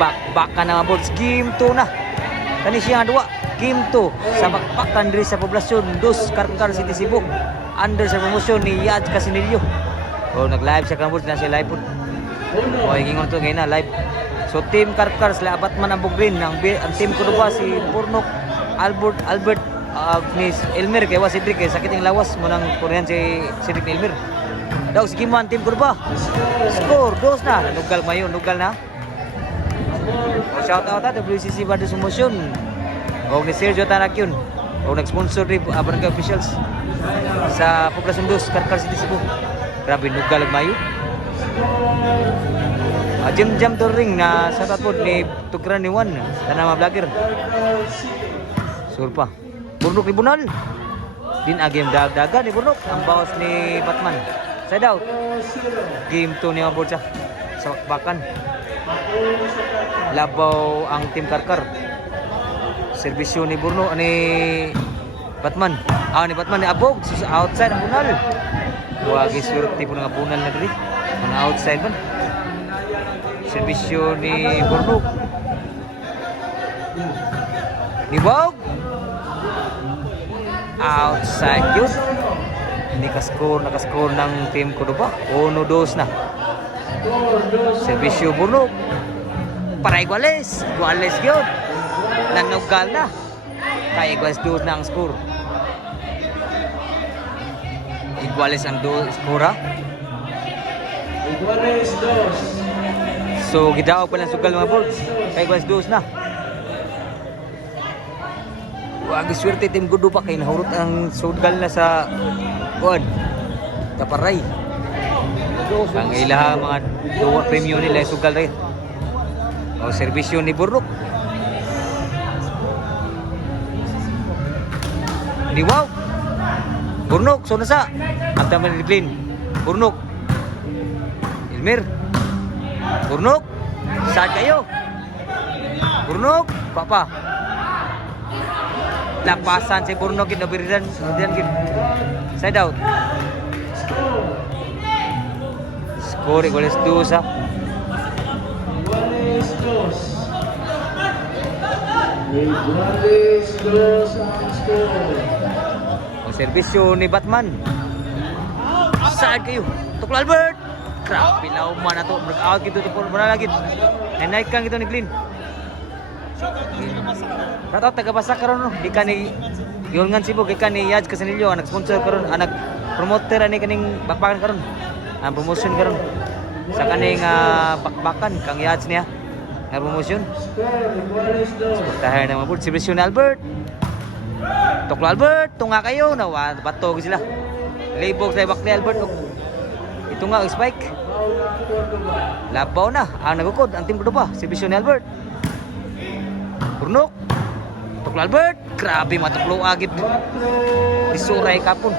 bakbakan na mga boards. Game 2 na. Kani siya nga duwa. Game 2 sa bakbakan diri sa poblasyon Dos Carcar City Cebu. Under sa promosyon ni Yad Casinillo. O nag-live siya kan boards na siya live po. O gingon to ngayon na live. So team Carcar sila Batman ang Green ang team ko ba si Purnok Albert ni Elmer kay wa Cedric kay sakit ang lawas mo nang Korean si Cedric Elmer. Daw sige man team ko ba. Score 2 na. Nugal mayo, nugal na. O shout out ta WCC Bado Sumosyon. O ni Sergio Tanakyun. O nag-sponsor rin barangay officials sa Poblasyon Dos Carcar City Cebu. Grabe nugal mayo. Jam to ring na sa tatod ni Tukran ni Juan tanang mga vlogger. Surpa. Burnok ni Bunal. Din agim daga ni Burnok ang bawas ni Batman. Side out. Game 2 ni Mabot siya sa bakbakan. Labaw ang team Carcar. Servisyo ni Burno ni Batman. Ni Batman ni Abog sa outside ang Bunal. Wagi swerte po nga Bunal na diri. Ang outside man. Servisyo ni Burno. Ni Bog. Outside yun. Nakaskor ng team ko ba? 1-2 na. Servisyo Burno. Para Iguales yun. Nanugal na. Kaya Iguales 2 na ang score. Iguales ang score ha. Iguales 2. So gidaog pa lang sugal mga boards. Kaya Iguales 2 na. Wagi swerte team Gudo pa kay nahurot ang sugal na sa kuan. Taparay. Ang ilaha mga duwa premium nila sugal rin. O servisyo ni Burrok. Ni Wow. Burnok so nasa. Ang tama ni Glenn. Burnok. Elmer. Burnok. Saan kayo? Burnok. Papa. Lapasan si Burnok kinabiridan. Side out. Score Iguales 2 ha. Iguales 2 ang score. Ang servisyo ni Batman. Saan kayo? Tuklo Albert. Grabe lauman na to. Nag-out gito to. Muna lagi. Nainaik kang gito ni Glenn. Tato tagabasa karon no. Di ka ni Yulngan Cebu kay ka ni Yad Casinillo ang nag-sponsor karon, ang nag-promoter ani kaning bakbakan karon. Ang promotion karon sa kaning bakbakan kang Yad niya. Ang promotion. Tahan na mabud servisyo ni Albert. Tuklo Albert, tunga kayo na bato sila. Libog sa ibak ni Albert. Ito nga ang spike. Labaw na ang nagukod ang team Gudo pa. Servisyo ni Albert. Burnok. Tuklo Albert. Grabe matuklo agit. Isuray kapon.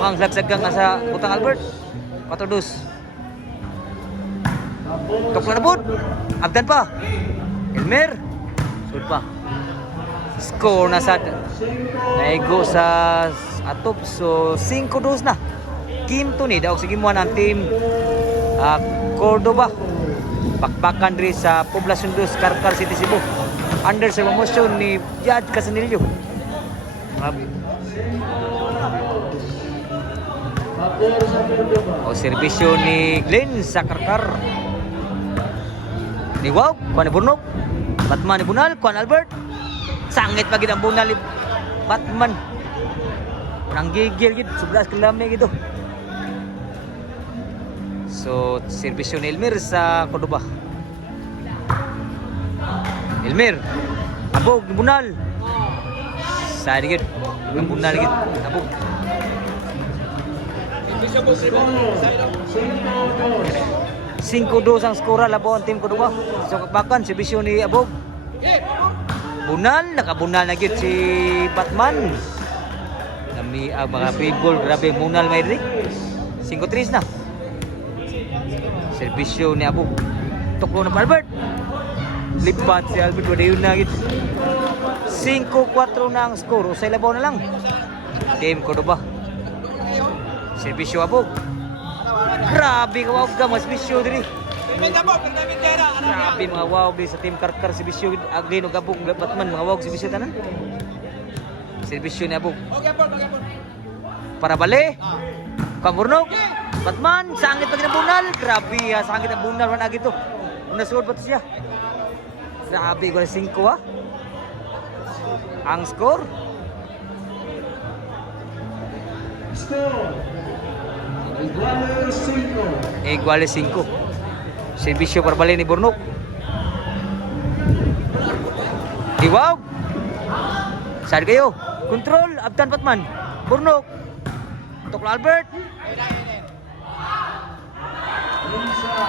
Ang sagsagang sa Butang Albert. 4-2. Tuklo na bud. Abdan pa. Elmer. Sud pa. Score na sad. Naigo sa atop. So 5-2 na. Game 2 ni daog sige mo ang team Cordoba. Bakbakan diri sa Poblasyon Dos Carcar City Cebu. Under sa promotion ni Yad Casinillo. O servisyo ni Glenn sa Carcar. Ni Wow, kuan ni Burnok. Batman ni Bunal, kuan Albert. Sangit pa gid ang Bunal ni Batman. Nang gigil gid, sobras kilame gid. So, servisyo ni Elmer sa Cordoba. Elmer. Abog, Bunal. Sa digid. Ang Bunal digid. Abog. 5-2 ang skora labaw ang team Cordoba. So, bakbakan, servisyo ni Abog. Bunal, nakabunal na gid si Batman. Nami ang mga free ball, grabe Bunal may diri. 5-3 na. Servisyo ni Abu. Tuklo na Albert. Lipat si Albert. Wala yun na. 5-4 na ang score. Usay labaw na lang. Team Cordoba. Servisyo Abu. Grabe ka. Wag ka. Mas bisyo diri. Grabe mga wow di sa team Karkar si Bisyo Aglino Gabog Batman mga wow si Bisyo tanan. Si Bisyo ni Abog. Para bali. Kamurnog. Batman sangit pag bunal. Grabe ha, sangit ang bunal man agi to. Una suod pa to siya. Grabe gol 5 ha. Ang score. Score. Iguales 5. Iguales 5. Servisyo para bali ni Burnok. Iwag. Saan kayo? Control. Abdan Batman. Burnok. Toklo Albert.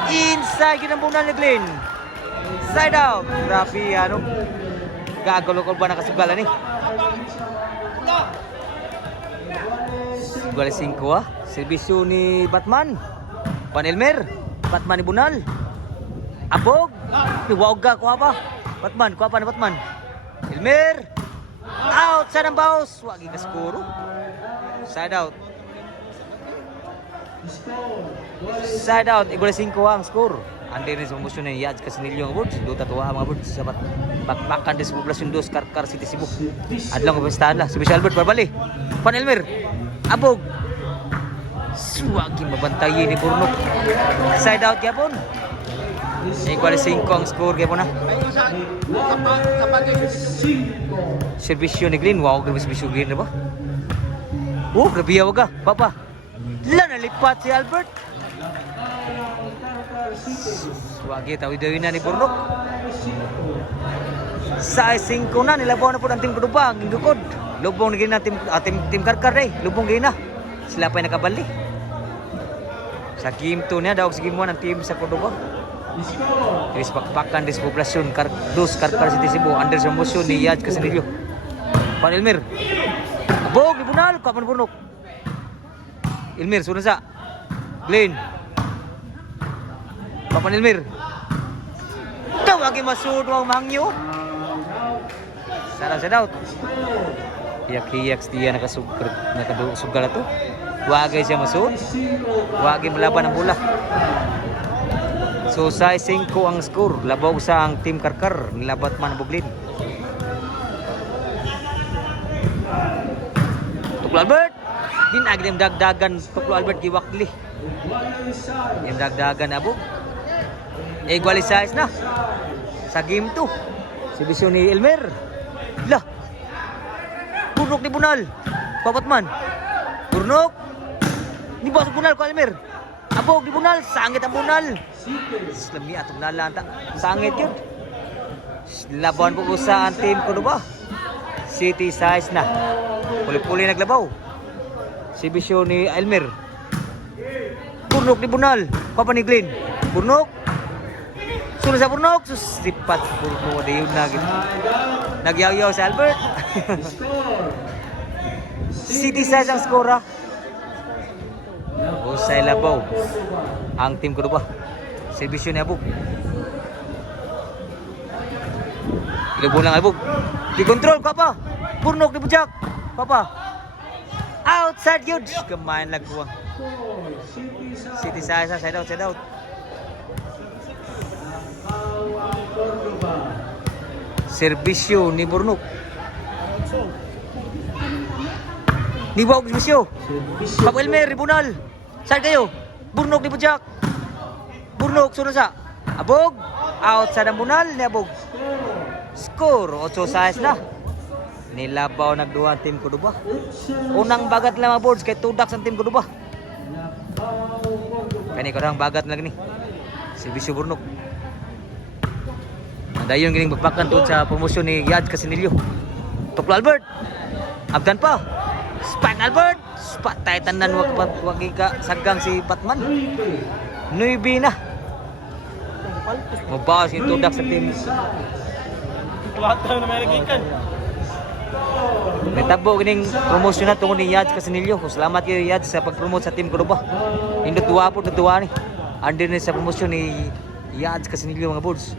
Inside ginambunan ni Glenn. Side out. Grabe ano. Gagalo ko ba nakasugalan eh. Iguales 5 ha. Servisyo ni Batman. Panelmer. Batman ni Bunal. Abog. Iwag ka kuha pa. Batman. Kuha pa na Batman. Elmer. Out. Saan ang baos? Wagi ka skuro. Side out. Side out. Iguales 5 ang score. Andi rin sa promotion ni Yaj Casinillo ang boards. Duta tuwa ang mga boards sa bakbakan des Poblacion 2 Karkar City Cebu. Adlang ko pestahan lah. Subis Albert barbali. Panelmer. Abog. Suwagi mabantayin ni Burnok. Side out yapon. Iguales 5 ang score yapon na. Servisyo ni Glenn. Wow, grabe servisyo Glenn na ba? Oh, grabe yaw ka. Papa. Nalipat si Albert. Suwagi tawid-tawid na ni Burnok. Sa 5 na nilabaw na po ang team Kuduba ang indukod. Lubong na gina team Karkar eh. Lubong gina. Sila pa nakabali. Sa game 2 niya daw sa game 1 ang team sa Kuduba. Iris pakpakan des Poblacion Dus Karkar City Cebu under sa motion ni Yaj Casinillo. Panelmer. Abog ni Bunal kapan Burnok. Ilmir sunod sa Glenn. Papan Ilmir. Tawagi masud wang mangyo. Sarang sedot. Iyak-iyak dia nakasugal to. Wagay siya masud. Wagay malaban ang bola. So sa 5 ang score. Labog sa ang team Karkar. Nilabat man ang Buglin. Tuklo Albert. Din agi dagdagan Tuklo Albert giwakli. Yung dagdagan na Abog. Igualize na. Sa game 2. Si Bisyo ni Elmer. Lah. Burnok ni Bunal. Papatman. Burnok. Ni Boss Bunal ko Elmer. Abog ni Bunal. Sangit ang Bunal. Islami atong nalanta. Sangit yun. Laban po sa team ko ba? City size na. Puli-puli naglabaw. Si Bisyo ni Elmer. Burnok ni Bunal. Papa ni Glenn. Burnok. Sunod sa Burnok. Sipat. Burnok. Ada yun na. Nagyaw-yaw si Albert. City size ang skora. Usay labaw. Ang team ko ba? Servisyo ni Abog. Ilubong lang Abog. Di-control ka pa. Burnok ni Bujak. Papa. Outside yun. Kamain lagwang. City size. Side out. Side out. Servisyo ni Burnok. Ni Bawag Servisyo. Papa Elmer, Bunal. Saan kayo? Burnok ni Bujak. Burnok, sunod sa Abog. Outside ang Bunal ni Abog. Score. 8 size na. Nilabaw nagduwa ang team Kuduba. Unang bagat lang mga boards kay Tudak sa team Kuduba. Kani ko lang bagat lang ni. Servisyo Burnok. Dayon gining magpakan tuod sa promosyon ni Yaj Casinillo. Tuklo Albert. Abdan pa. Spike Albert. Patay tanan wag ka sagang si Batman. 9 na. Mabawas yung Tudak sa team. Tuwataw na may nagikan. Nitabo gining promosyon na tungod ni Yaj Casinillo. Salamat kay Yaj sa pag-promote sa team Kuduba. Indot duwa po tuwa ni. Under ni sa promosyon ni Yaj Casinillo mga boards.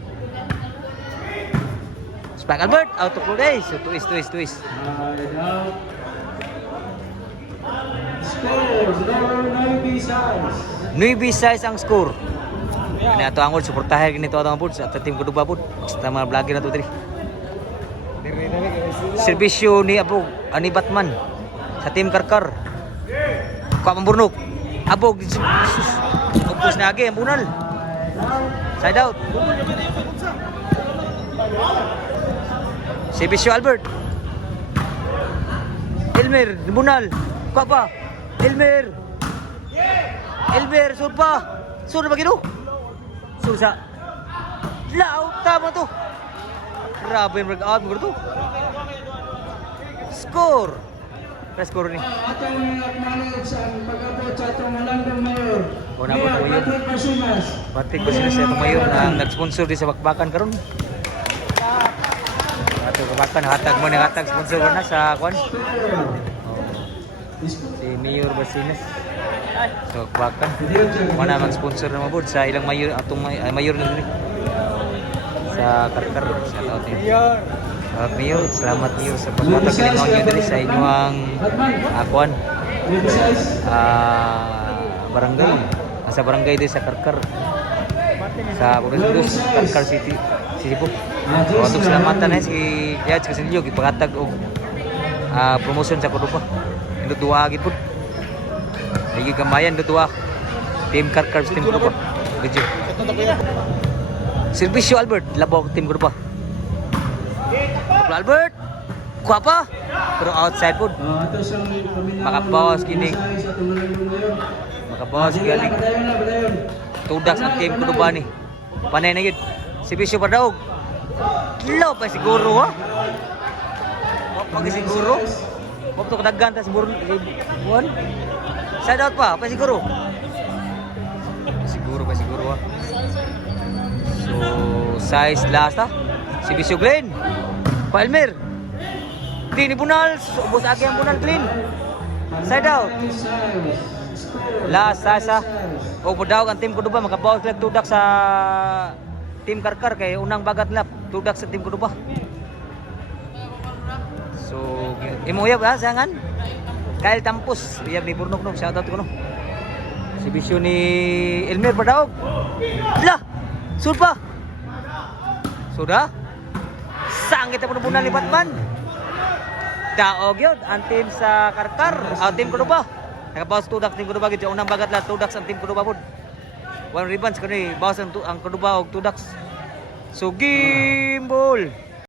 Spike Albert out of play. So twist. Score 9 size. 9 size ang score. Ini ato angol suportahan kini to ato angol sa ato team Kuduba pod. Basta mga vlogger na to diri. Serbisyo ni Abog ani Batman sa team Karkar. Kuha mamburnok. Abog Ubus na agi ang bunal. Side out. Serbisyo Albert. Elmer bunal. Kuha pa. Elmer. Elmer sur pa. Sur ba gino? Sur sa. Lao tama to. Grabe yung breakout mo to. Score. Press score ni. Atong acknowledge ang pag-abot sa atong Malandong Mayor. Wala po na yun. Patrick Basinas. Patrick ko sila sa itong mayor na nag-sponsor din sa bakbakan karon. Ato bakbakan hatag mo ni hatag sponsor ko na sa kwan. Si Mayor Basinas. So bakbakan. Wala mang sponsor na mabud sa ilang mayor atong mayor na diri. Sa Karkar sa taon niyo. Salamat Mayor, salamat Mayor sa pagpapagalingon niyo diri sa inyong kwan. Barangay. Sa barangay diri sa Karkar. Sa Purus Karkar City, Cebu. So atong salamatan si Yaj Casillo gipagatag og promotion sa Kudupa. Indot duwa gid pud. Lagi kamayan indot duwa. Team Karkar team Kudupa. Good job. Serbisyo Albert, labaw team Kudupa. Albert, kuha pa. Pero outside po. Ato siyang Makabawas kini. sa atong Malandong Mayor. Makabawas galing. Padayon. Tudak ang team Kudupa ni. Panay na yun. Serbisyo pa daw. Law pa siguro ha. Pag siguro. Huwag ito kadaggan ta siguro. Buwan. Side out pa siguro. Pa siguro ha. So, size last ha. Serbisyo Glenn. Palmer. Clean Bunal. Ubos agi ang Bunal clean. Side out. Last size ha. O budawag ang team Kuduba makabawas lang tudak sa team Karkar kay unang bagat lap tudak sa team Kuduba. So, imuyab ha sangan. Kyle Tampos, uyab ni Burnok shout out ko no. Serbisyo ni Elmer Badawag. Lah. Sulpa. Sudah. Sangit ang bunal ni Batman. Daog yun ang team sa Karkar, team Kuduba. Nakabawas tudak team Kuduba gid unang bagat la tudak sa team Kuduba pod. One rebounds kani bawas ang Kuduba og tudak. So game ball.